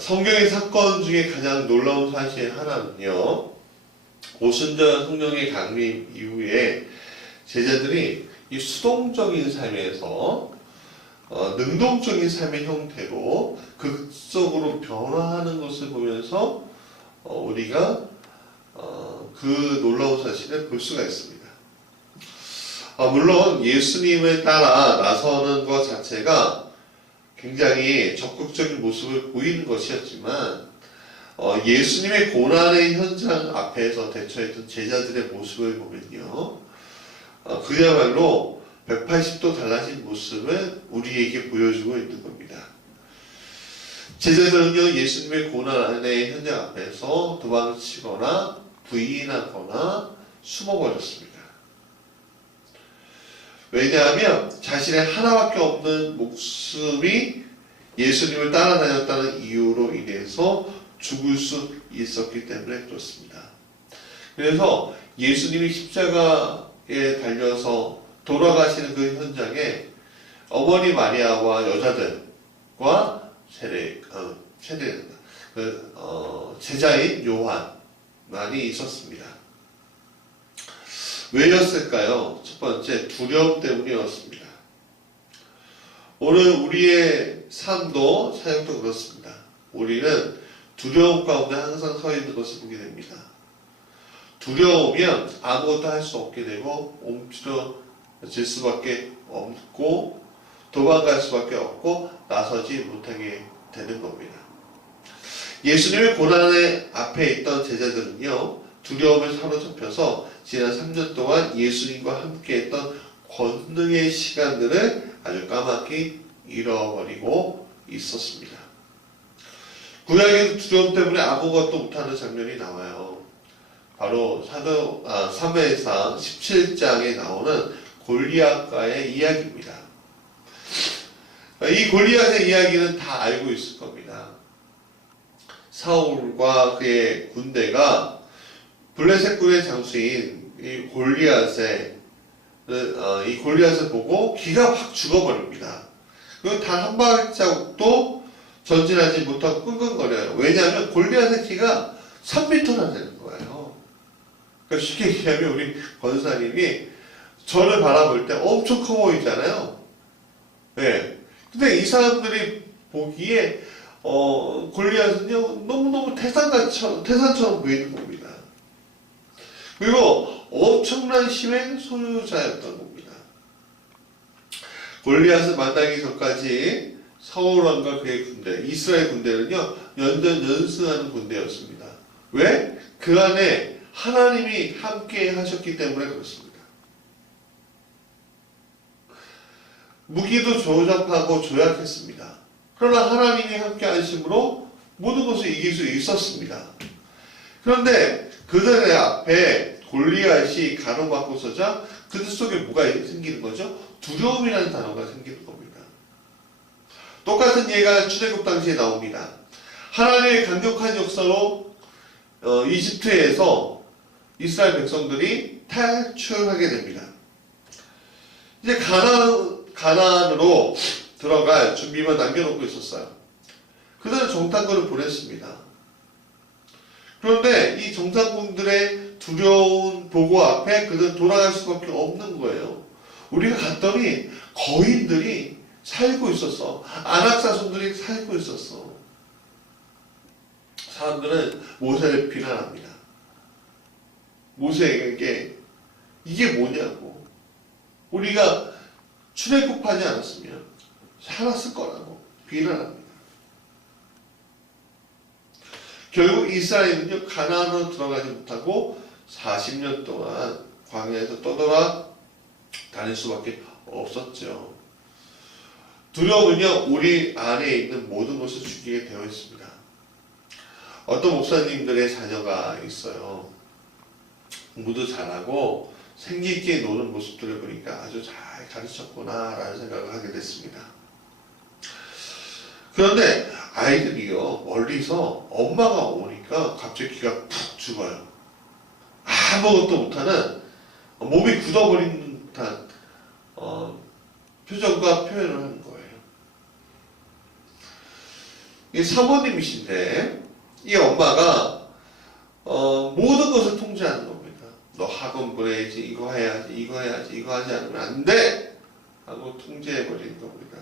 성경의 사건 중에 가장 놀라운 사실 하나는요, 오순절 성령의 강림 이후에 제자들이 이 수동적인 삶에서 능동적인 삶의 형태로 극적으로 변화하는 것을 보면서 우리가 그 놀라운 사실을 볼 수가 있습니다. 물론 예수님을 따라 나서는 것 자체가 굉장히 적극적인 모습을 보이는 것이었지만 예수님의 고난의 현장 앞에서 대처했던 제자들의 모습을 보면요, 그야말로 180도 달라진 모습을 우리에게 보여주고 있는 겁니다. 제자들은요, 예수님의 고난의 현장 앞에서 도망치거나 부인하거나 숨어버렸습니다. 왜냐하면 자신의 하나밖에 없는 목숨이 예수님을 따라다녔다는 이유로 인해서 죽을 수 있었기 때문에 그렇습니다. 그래서 예수님이 십자가에 달려서 돌아가시는 그 현장에 어머니 마리아와 여자들과 제자인 요한만이 있었습니다. 왜였을까요? 첫 번째, 두려움 때문이었습니다. 오늘 우리의 삶도 사역도 그렇습니다. 우리는 두려움 가운데 항상 서 있는 것을 보게 됩니다. 두려우면 아무것도 할 수 없게 되고 움츠러질 수밖에 없고 도망갈 수밖에 없고 나서지 못하게 되는 겁니다. 예수님의 고난의 앞에 있던 제자들은요, 두려움에 사로잡혀서 지난 3년 동안 예수님과 함께했던 권능의 시간들을 아주 까맣게 잃어버리고 있었습니다. 구약에서 두려움 때문에 아무것도 못하는 장면이 나와요. 바로 사무엘상 17장에 나오는 골리앗과의 이야기입니다. 이 골리앗의 이야기는 다 알고 있을 겁니다. 사울과 그의 군대가 블레셋 군의 장수인 이 골리앗을 보고 기가 확 죽어버립니다. 그리고 단 한 발자국도 전진하지 못하고 끙끙거려요. 왜냐하면 골리앗의 키가 3m나 되는 거예요. 그러니까 쉽게 얘기하면 우리 권사님이 저를 바라볼 때 엄청 커 보이잖아요. 네. 근데 이 사람들이 보기에 골리앗은요, 너무너무 태산처럼 보이는 겁니다. 그리고 엄청난 힘의 소유자였던 겁니다. 골리앗을 만나기 전까지 사울왕과 그의 군대, 이스라엘 군대는요, 연전연승하는 군대였습니다. 왜? 그 안에 하나님이 함께 하셨기 때문에 그렇습니다. 무기도 조잡하고 조약했습니다. 그러나 하나님이 함께 하심으로 모든 것을 이길 수 있었습니다. 그런데 그들의 앞에 골리앗이 가로막고 서자 그들 속에 뭐가 생기는 거죠? 두려움이라는 단어가 생기는 겁니다. 똑같은 예가 출애굽 당시에 나옵니다. 하나님의 강력한 역사로 이집트에서 이스라엘 백성들이 탈출하게 됩니다. 이제 가나안으로 들어갈 준비만 남겨놓고 있었어요. 그들은 정탐꾼을 보냈습니다. 그런데 이 정탐꾼들의 두려운 보고 앞에 그들은 돌아갈 수밖에 없는 거예요. 우리가 갔더니 거인들이 살고 있었어. 안악사손들이 살고 있었어. 사람들은 모세를 비난합니다. 모세에게 이게 뭐냐고. 우리가 출애굽하지 않았으면 살았을 거라고 비난합니다. 결국 이스라엘은요, 가나안으로 들어가지 못하고 40년 동안 광야에서 떠돌아 다닐 수밖에 없었죠. 두려움은요, 우리 안에 있는 모든 것을 죽이게 되어 있습니다. 어떤 목사님들의 자녀가 있어요. 공부도 잘하고 생기 있게 노는 모습들을 보니까 아주 잘 가르쳤구나 라는 생각을 하게 됐습니다. 그런데 아이들이요, 멀리서 엄마가 오니까 갑자기 귀가 푹 죽어요. 아무것도 못하는, 몸이 굳어버린 듯한 표정과 표현을 하는 거예요. 이 사모님이신데 이 엄마가 모든 것을 통제하는 겁니다. 너 학원 보내야지, 이거 해야지, 이거 해야지, 이거 하지 않으면 안 돼! 하고 통제해버리는 겁니다.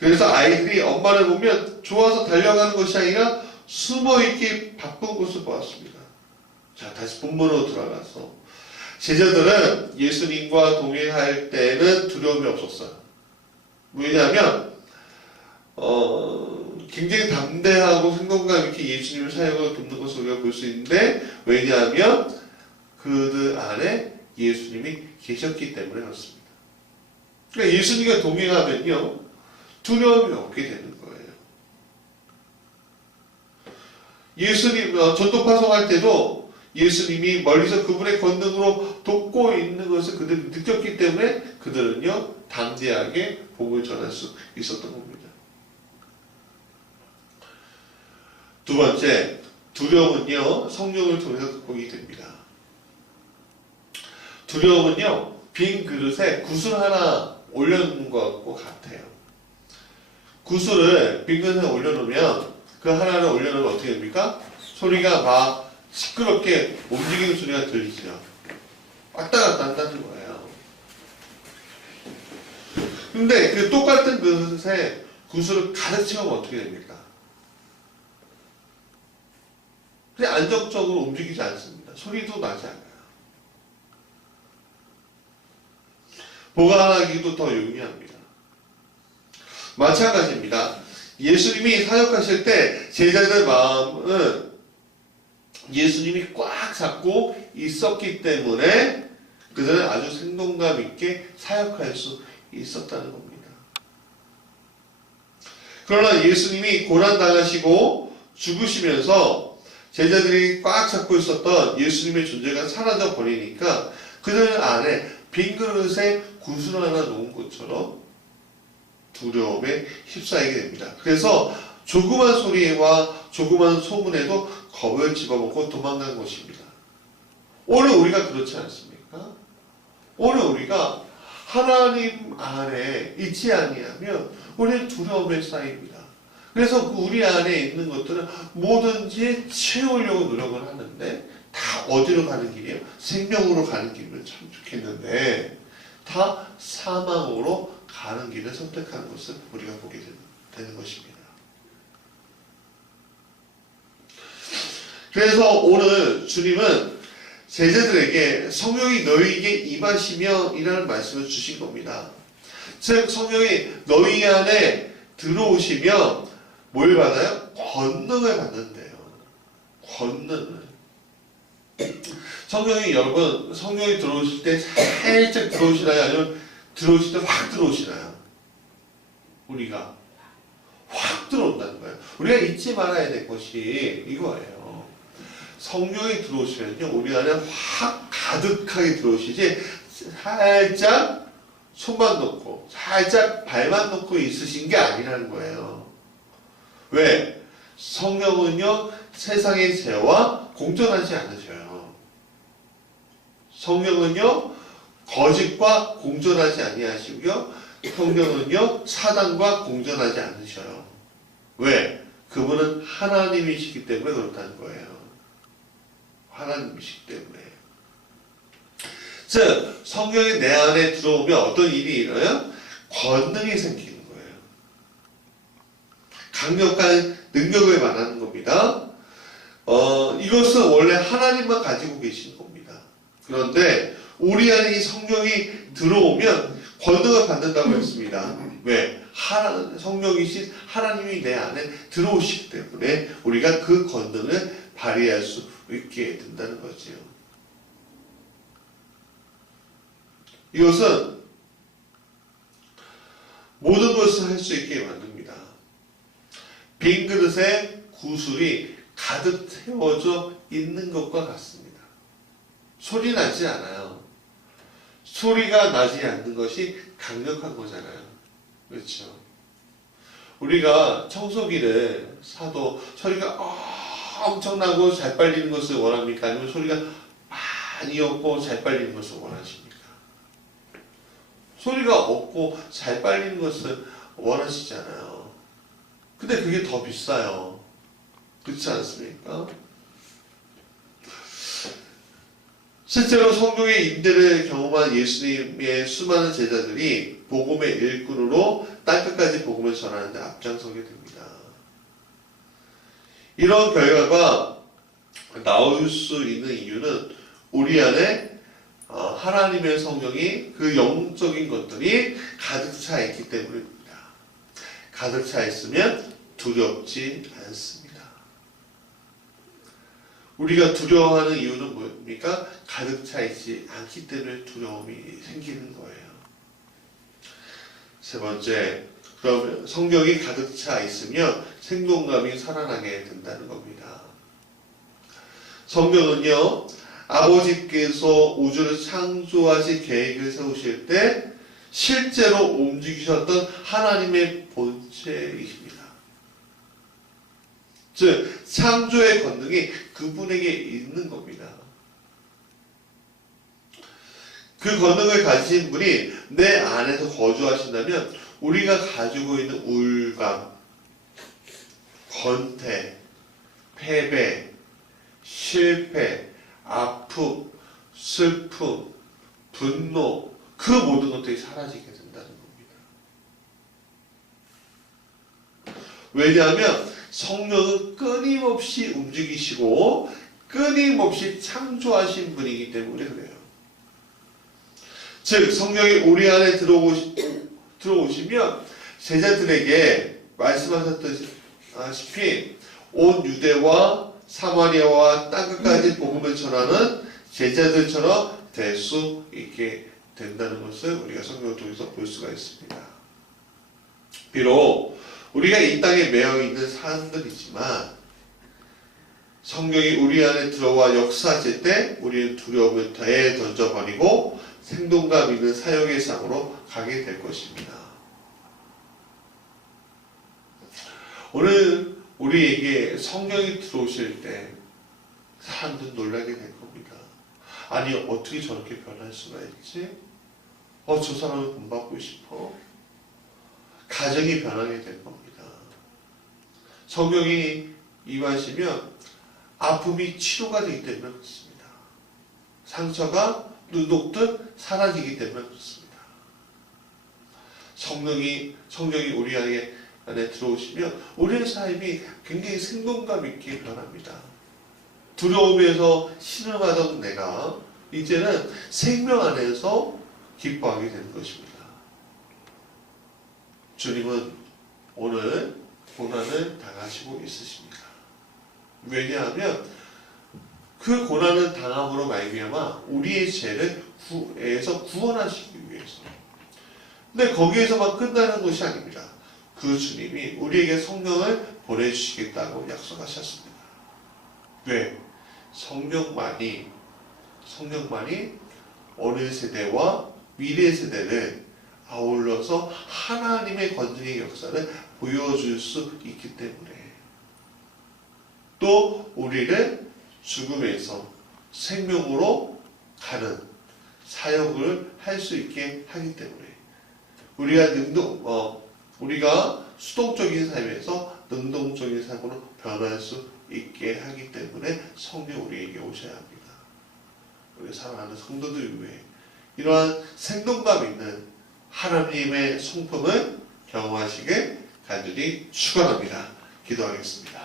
그래서 아이들이 엄마를 보면 좋아서 달려가는 것이 아니라 숨어있기 바쁜 것을 보았습니다. 자, 다시 본문으로 들어가서 제자들은 예수님과 동행할 때는 두려움이 없었어요. 왜냐하면 굉장히 담대하고 생동감 있게 예수님의 사역을 돕는 것을 우리가 볼 수 있는데, 왜냐하면 그들 안에 예수님이 계셨기 때문에 그렇습니다. 그러니까 예수님과 동행하면요 두려움이 없게 되는 거예요. 예수님 전도 파송할 때도 예수님이 멀리서 그분의 권능으로 돕고 있는 것을 그들이 느꼈기 때문에 그들은요 담대하게 복음을 전할 수 있었던 겁니다. 두 번째, 두려움은요 성령을 통해서 극복이 됩니다. 두려움은요 빈 그릇에 구슬 하나 올려놓는 것과 같아요. 구슬을 빈 그릇에 올려놓으면 그 하나를 올려놓으면 어떻게 됩니까? 소리가 막 시끄럽게 움직이는 소리가 들리죠. 왔다 갔다 한다는 거예요. 근데 그 똑같은 그릇에 구슬을 가득 채우면 어떻게 됩니까? 그냥 안정적으로 움직이지 않습니다. 소리도 나지 않아요. 보관하기도 더 용이합니다. 마찬가지입니다. 예수님이 사역하실 때 제자들 마음은 예수님이 꽉 잡고 있었기 때문에 그들은 아주 생동감 있게 사역할 수 있었다는 겁니다. 그러나 예수님이 고난당하시고 죽으시면서 제자들이 꽉 잡고 있었던 예수님의 존재가 사라져 버리니까 그들 안에 빈 그릇에 구슬 하나 놓은 것처럼 두려움에 휩싸이게 됩니다. 그래서 조그만 소리와 조그만 소문에도 겁을 집어먹고 도망간 것입니다. 오늘 우리가 그렇지 않습니까? 오늘 우리가 하나님 안에 있지 아니하면 우리는 두려움에 쌓입니다. 그래서 우리 안에 있는 것들은 뭐든지 채우려고 노력을 하는데 다 어디로 가는 길이에요? 생명으로 가는 길이면 참 좋겠는데 다 사망으로 가는 길을 선택하는 것을 우리가 보게 되는 것입니다. 그래서 오늘 주님은 제자들에게 성령이 너희에게 임하시며 이라는 말씀을 주신 겁니다. 즉 성령이 너희 안에 들어오시면 뭘 받아요? 권능을 받는데요. 권능을. 성령이 들어오실 때 살짝 들어오시나요? 아니면 들어오실 때 확 들어오시나요? 우리가 확 들어온다는 거예요. 우리가 잊지 말아야 될 것이 이거예요. 성령이 들어오시면요 우리 안에 확 가득하게 들어오시지 살짝 손만 놓고 살짝 발만 놓고 있으신 게 아니라는 거예요. 왜? 성령은요 세상의 죄와 공존하지 않으셔요. 성령은요 거짓과 공존하지 아니하시고요 성령은요 사단과 공존하지 않으셔요. 왜? 그분은 하나님이시기 때문에 그렇다는 거예요. 하나님이시기 때문에. 즉 성령이 내 안에 들어오면 어떤 일이 일어나요? 권능이 생기는 거예요. 강력한 능력을 말하는 겁니다. 이것은 원래 하나님만 가지고 계신 겁니다. 그런데 우리 안에 이 성령이 들어오면 권능을 받는다고 했습니다. 왜? 성령이신 하나님이 내 안에 들어오시기 때문에 우리가 그 권능을 발휘할 수 있게 된다는 거죠. 이것은 모든 것을 할 수 있게 만듭니다. 빈 그릇에 구슬이 가득 채워져 있는 것과 같습니다. 소리 나지 않아요. 소리가 나지 않는 것이 강력한 거잖아요. 그렇죠? 우리가 청소기를 사도 소리가 엄청나고 잘 빨리는 것을 원합니까? 아니면 소리가 많이 없고 잘 빨리는 것을 원하십니까? 소리가 없고 잘 빨리는 것을 원하시잖아요. 근데 그게 더 비싸요. 그렇지 않습니까? 실제로 성경의 임대를 경험한 예수님의 수많은 제자들이 복음의 일꾼으로 땅끝까지 복음을 전하는 데 앞장서게 됩니다. 이런 결과가 나올 수 있는 이유는 우리 안에 하나님의 성령이 그 영적인 것들이 가득 차 있기 때문입니다. 가득 차 있으면 두렵지 않습니다. 우리가 두려워하는 이유는 뭡니까? 가득 차 있지 않기 때문에 두려움이 생기는 거예요. 세 번째, 그러면 성경이 가득 차 있으면 생동감이 살아나게 된다는 겁니다. 성경은요, 아버지께서 우주를 창조하실 계획을 세우실 때 실제로 움직이셨던 하나님의 본체이십니다. 즉, 창조의 권능이 그분에게 있는 겁니다. 그 권능을 가지신 분이 내 안에서 거주하신다면 우리가 가지고 있는 우울감, 권태, 패배, 실패, 아픔, 슬픔, 분노, 그 모든 것들이 사라지게 된다는 겁니다. 왜냐하면 성령은 끊임없이 움직이시고 끊임없이 창조하신 분이기 때문에 그래요. 즉 성령이 우리 안에 들어오시면 제자들에게 말씀하셨다시피 온 유대와 사마리아와 땅끝까지 복음을 전하는 제자들처럼 될 수 있게 된다는 것을 우리가 성경을 통해서 볼 수가 있습니다. 비록 우리가 이 땅에 매여 있는 사람들이지만 성령이 우리 안에 들어와 역사하실 때 우리는 두려움을 대에 던져버리고 생동감 있는 사역의 삶으로 가게 될 것입니다. 오늘 우리에게 성령이 들어오실 때 사람들 놀라게 될 겁니다. 아니 어떻게 저렇게 변할 수가 있지? 저 사람은 본받고 싶어. 가정이 변하게 될 겁니다. 성령이 임하시면 아픔이 치료가 되기 때문에 그렇습니다. 상처가 눈독듯 사라지기 때문에 그렇습니다. 성령이 우리 안에 들어오시면 우리의 삶이 굉장히 생동감 있게 변합니다. 두려움에서 신음하던 내가 이제는 생명 안에서 기뻐하게 되는 것입니다. 주님은 오늘 고난을 당하시고 있으십니다. 왜냐하면 그 고난을 당함으로 말미암아 우리의 죄를 구원하시기 위해서. 근데 거기에서만 끝나는 것이 아닙니다. 그 주님이 우리에게 성령을 보내주시겠다고 약속하셨습니다. 왜? 성령만이 어느 세대와 미래 세대를 아울러서 하나님의 권능의 역사를 보여줄 수 있기 때문에 또 우리를 죽음에서 생명으로 가는 사역을 할 수 있게 하기 때문에 우리가 수동적인 삶에서 능동적인 삶으로 변할 수 있게 하기 때문에 성령 우리에게 오셔야 합니다. 우리 사랑하는 성도들 위해 이러한 생동감 있는 하나님의 성품을 경험하시길 간절히 축원합니다. 기도하겠습니다.